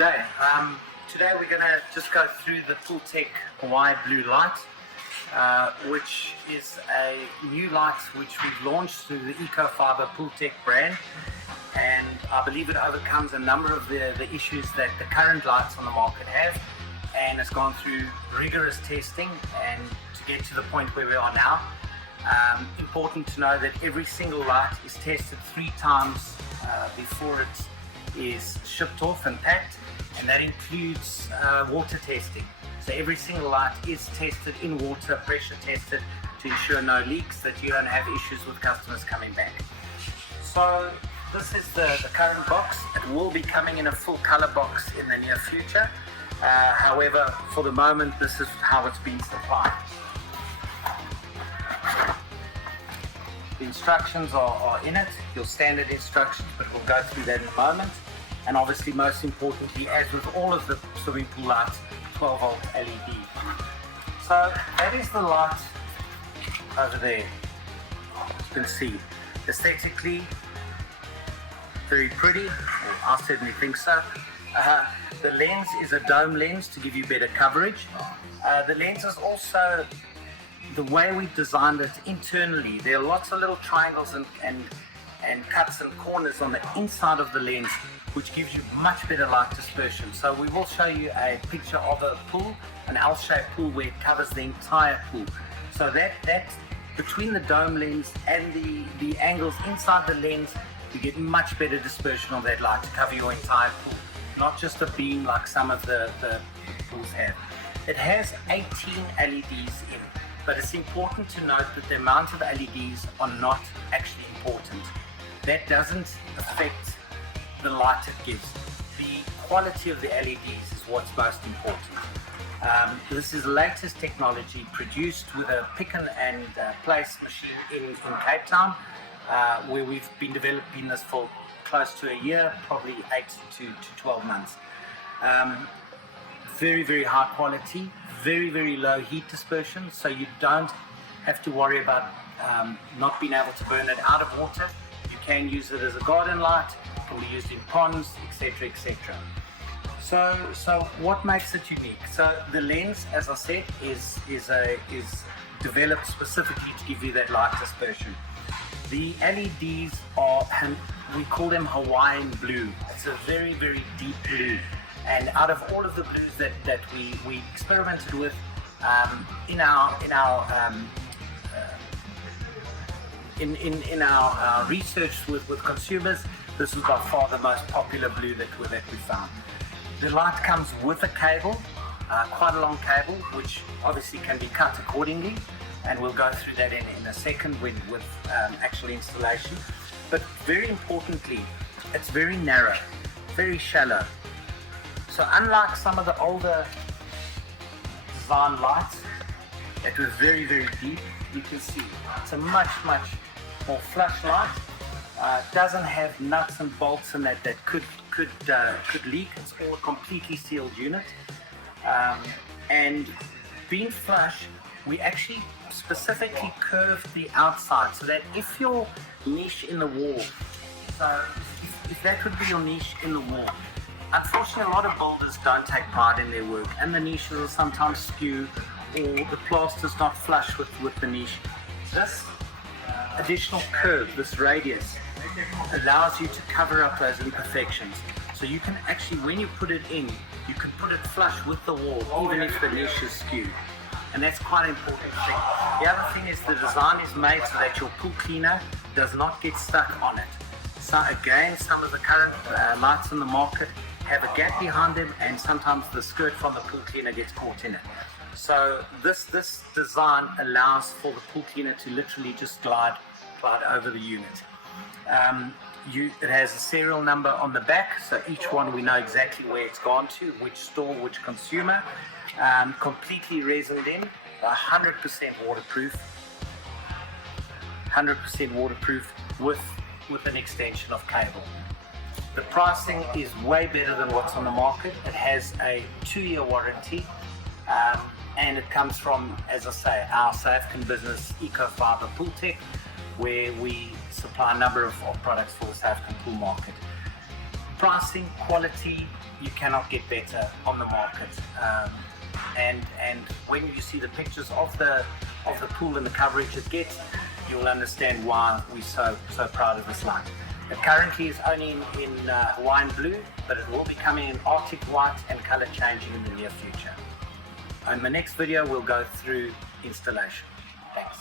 day. Today we're going to just go through the PoolTech Hawaii Blue light, which is a new light which we've launched through the Eco-Fibre PoolTech brand, and I believe it overcomes a number of the issues that the current lights on the market have, and it's gone through rigorous testing and to get to the point where we are now. Important to know that every single light is tested 3 times before it is shipped off and packed, and that includes water testing. So every single light is tested in water, pressure tested, to ensure no leaks, that you don't have issues with customers coming back. So this is the current box. It will be coming in a full color box in the near future. However, for the moment, this is how it's been supplied. The instructions are in it, your standard instructions, but we'll go through that in a moment. And obviously, most importantly, as with all of the swimming pool lights, 12-volt LED. So that is the light over there. As you can see, aesthetically, very pretty. Well, I certainly think so. The lens is a dome lens to give you better coverage. The lens is also, the way we've designed it internally, there are lots of little triangles and cuts and corners on the inside of the lens, which gives you much better light dispersion. So we will show you a picture of a pool, an L-shaped pool where it covers the entire pool. So that between the dome lens and the angles inside the lens, you get much better dispersion of that light to cover your entire pool, not just a beam like some of the pools have. It has 18 LEDs in, but it's important to note that the amount of LEDs are not actually important. That doesn't affect the light it gives. The quality of the LEDs is what's most important. This is latest technology produced with a pick and place machine in Cape Town, where we've been developing this for close to a year, probably 8 to 12 months. Very, very high quality, very, very low heat dispersion, so you don't have to worry about not being able to burn it out of water. You can use it as a garden light, it can be used in ponds, etc., etc. So what makes it unique? So the lens, as I said, is developed specifically to give you that light dispersion. The LEDs are, we call them Hawaiian blue. It's a very, very deep blue. And out of all of the blues that we experimented with in our research with consumers, this is by far the most popular blue that we found. The light comes with a cable, quite a long cable, which obviously can be cut accordingly, and we'll go through that in a second with actual installation. But very importantly, it's very narrow, very shallow. So unlike some of the older design lights that were very, very deep, you can see it's a much more flush light. It doesn't have nuts and bolts in that could leak. It's all a completely sealed unit. And being flush, we actually specifically curved the outside so that if your niche in the wall, so if that would be your niche in the wall, unfortunately a lot of builders don't take pride in their work, and the niches are sometimes skew, or the plaster's not flush with the niche. This additional curve, this radius, allows you to cover up those imperfections. So you can actually, when you put it in, you can put it flush with the wall, even if the niche is skewed. And that's quite an important thing. The other thing is the design is made so that your pool cleaner does not get stuck on it. So again, some of the current lights on the market have a gap behind them, and sometimes the skirt from the pool cleaner gets caught in it. So this design allows for the pool cleaner to literally just glide over the unit. It has a serial number on the back, so each one we know exactly where it's gone to, which store, which consumer. Completely resined in, 100% waterproof. 100% waterproof with an extension of cable. The pricing is way better than what's on the market. It has a 2-year warranty, and it comes from, as I say, our South African business, Eco-Fibre PoolTech, where we supply a number of products for the South African pool market. Pricing, quality, you cannot get better on the market. And when you see the pictures of the pool and the coverage it gets, you'll understand why we're so proud of this light. It currently is only in Hawaiian blue, but it will be coming in Arctic white and color changing in the near future. In the next video, we'll go through installation. Thanks.